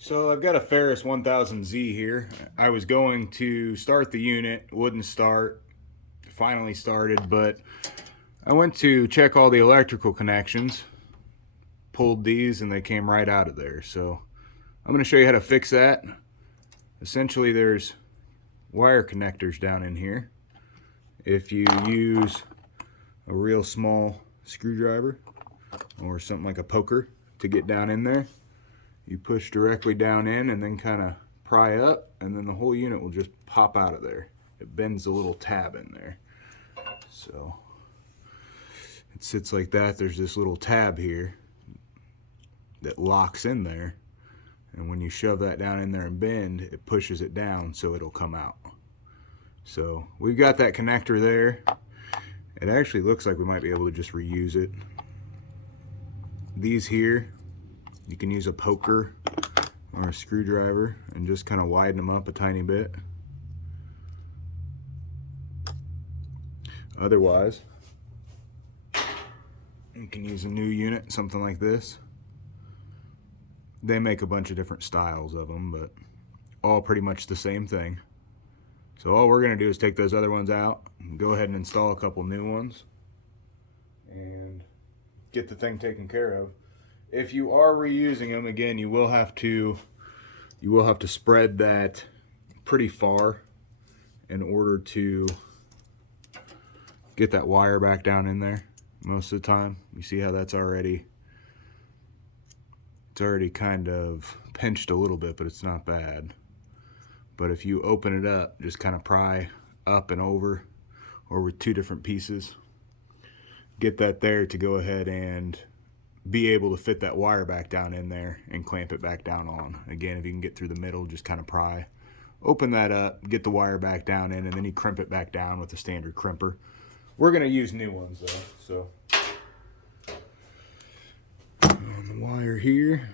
So I've got a Ferris 1000Z here. I was going to start the unit, wouldn't start, finally started, but I went to check all the electrical connections, pulled these, and they came right out of there. So I'm going to show you how to fix that. Essentially, there's wire connectors down in here. If you use a real small screwdriver or something like a poker to get down in there, you push directly down in and then kind of pry up, and then the whole unit will just pop out of there. It bends a little tab in there. So it sits like that. There's this little tab here that locks in there, and when you shove that down in there and bend, it pushes it down so it'll come out. So we've got that connector there. It actually looks like we might be able to just reuse it. These here, you can use a poker or a screwdriver and just kind of widen them up a tiny bit. Otherwise, you can use a new unit, something like this. They make a bunch of different styles of them, but all pretty much the same thing. So all we're going to do is take those other ones out and go ahead and install a couple new ones and get the thing taken care of. If you are reusing them, again, you will have to spread that pretty far in order to get that wire back down in there. Most of the time, you see how that's already kind of pinched a little bit, but it's not bad. But if you open it up, just kind of pry up and over, or with two different pieces, get that there to go ahead and be able to fit that wire back down in there and clamp it back down on. Again, if you can get through the middle, just kind of pry, open that up, get the wire back down in, and then you crimp it back down with a standard crimper. We're going to use new ones though, so on the wire here.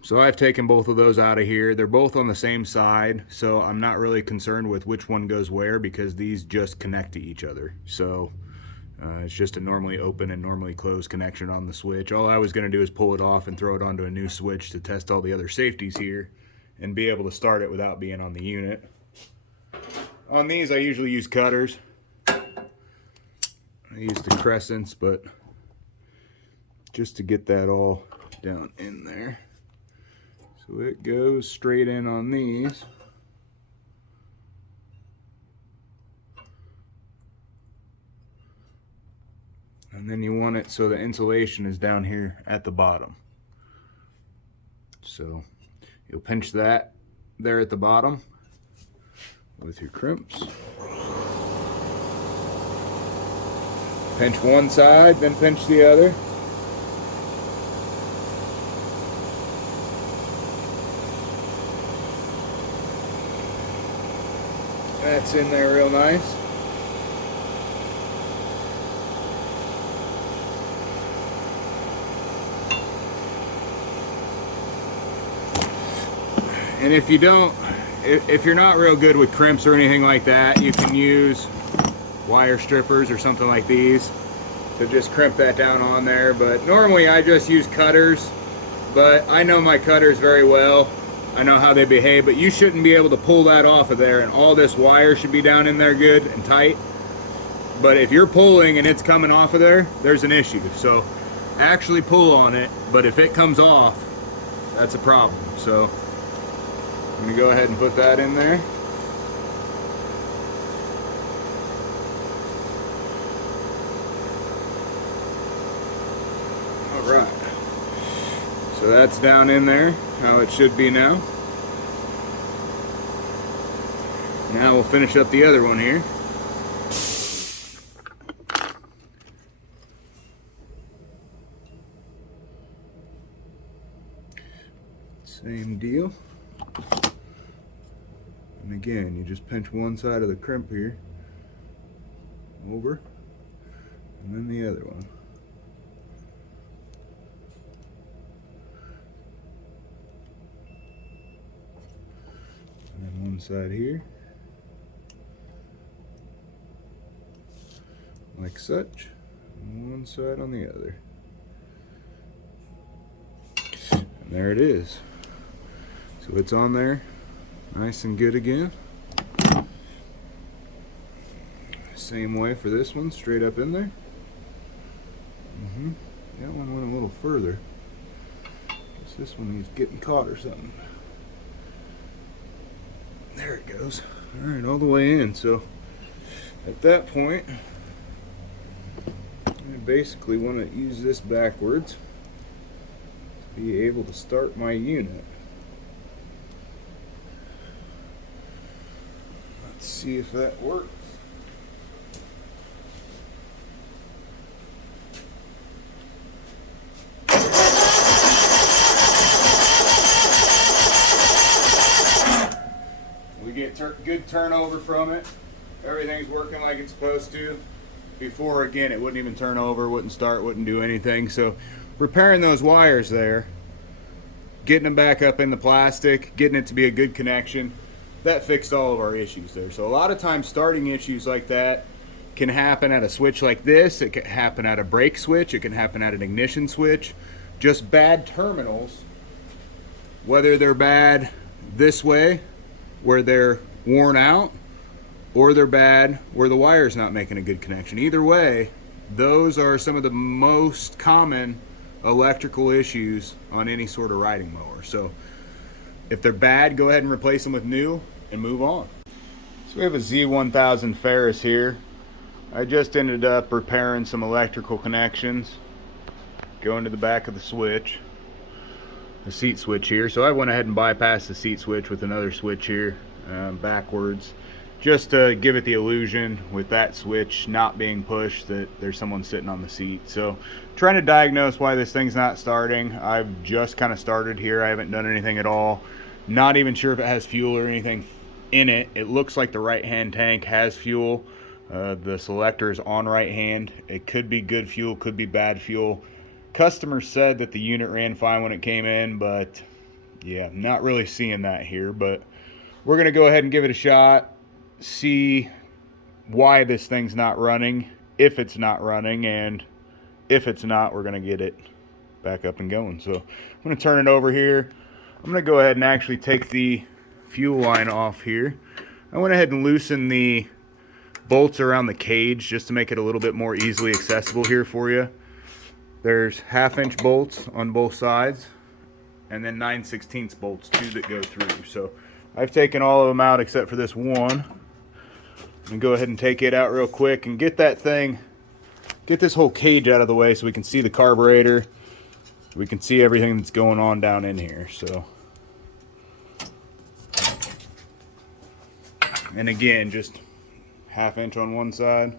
So I've taken both of those out of here. They're both on the same side, so I'm not really concerned with which one goes where, because these just connect to each other. So it's just a normally open and normally closed connection on the switch. All I was going to do is pull it off and throw it onto a new switch to test all the other safeties here and be able to start it without being on the unit. On these, I usually use cutters. I use the crescents, but just to get that all down in there. So it goes straight in on these. And then you want it so the insulation is down here at the bottom. So you'll pinch that there at the bottom with your crimps. Pinch one side, then pinch the other. That's in there real nice. And if you don't, if you're not real good with crimps or anything like that, you can use wire strippers or something like these to just crimp that down on there. But normally I just use cutters, but I know my cutters very well. I know how they behave, but you shouldn't be able to pull that off of there, and all this wire should be down in there good and tight. But if you're pulling and it's coming off of there, there's an issue. So actually pull on it, but if it comes off, that's a problem. So I'm gonna go ahead and put that in there. All right. So that's down in there, how it should be now. Now we'll finish up the other one here. Same deal. And again, you just pinch one side of the crimp here over, and then the other one. And then one side here, like such, and one side on the other. And there it is. So it's on there, nice and good again. Same way for this one, straight up in there. That one went a little further. Guess this one needs getting caught or something. There it goes. Alright, all the way in. So at that point, I basically want to use this backwards to be able to start my unit. Let's see if that works. We get good turnover from it. Everything's working like it's supposed to. Before, again, it wouldn't even turn over, wouldn't start, wouldn't do anything. So repairing those wires there, getting them back up in the plastic, getting it to be a good connection, that fixed all of our issues there. So a lot of times starting issues like that can happen at a switch like this. It can happen at a brake switch. It can happen at an ignition switch. Just bad terminals, whether they're bad this way where they're worn out, or they're bad where the wire's not making a good connection. Either way, those are some of the most common electrical issues on any sort of riding mower. So if they're bad, go ahead and replace them with new and move on. So we have a Z1000 Ferris here. I just ended up repairing some electrical connections, going to the back of the switch, the seat switch here. So I went ahead and bypassed the seat switch with another switch here backwards, just to give it the illusion with that switch not being pushed that there's someone sitting on the seat. So trying to diagnose why this thing's not starting. I've just kind of started here. I haven't done anything at all. Not even sure if it has fuel or anything in it. It looks like the right hand tank has fuel. The selector is on right hand. It could be good fuel, could be bad fuel. Customer said that the unit ran fine when it came in, but yeah, not really seeing that here. But we're gonna go ahead and give it a shot, see why this thing's not running, if it's not running, and if it's not, we're gonna get it back up and going. So I'm gonna turn it over here. I'm gonna go ahead and actually take the fuel line off here. I went ahead and loosened the bolts around the cage just to make it a little bit more easily accessible here for you. There's 1/2-inch bolts on both sides, and then 9/16 bolts too that go through. So I've taken all of them out except for this one. And go ahead and take it out real quick and get that thing, get this whole cage out of the way so we can see the carburetor. We can see everything that's going on down in here. So, and again, just 1/2 inch on one side,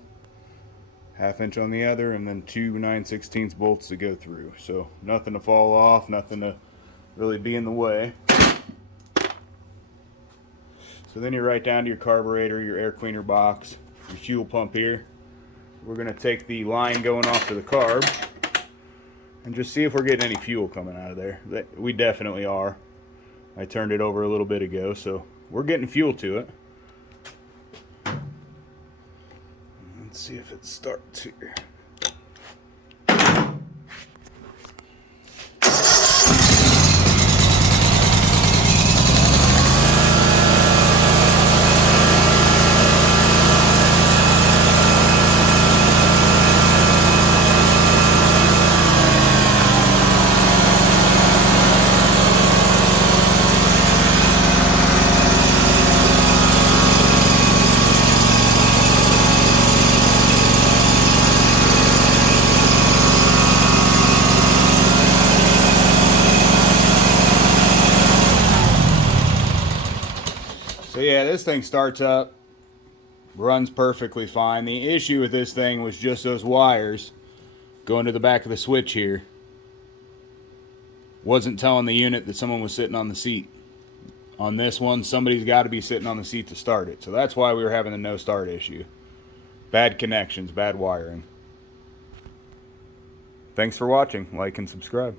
1/2 inch on the other, and then 2 9/16 bolts to go through. So nothing to fall off, nothing to really be in the way. So then you're right down to your carburetor, your air cleaner box, your fuel pump here. We're gonna take the line going off to the carb and just see if we're getting any fuel coming out of there. We definitely are. I turned it over a little bit ago, so we're getting fuel to it. Let's see if it starts here. So yeah, this thing starts up, runs perfectly fine. The issue with this thing was just those wires going to the back of the switch here. Wasn't telling the unit that someone was sitting on the seat. On this one, somebody's got to be sitting on the seat to start it. So that's why we were having the no start issue. Bad connections, bad wiring. Thanks for watching. Like and subscribe.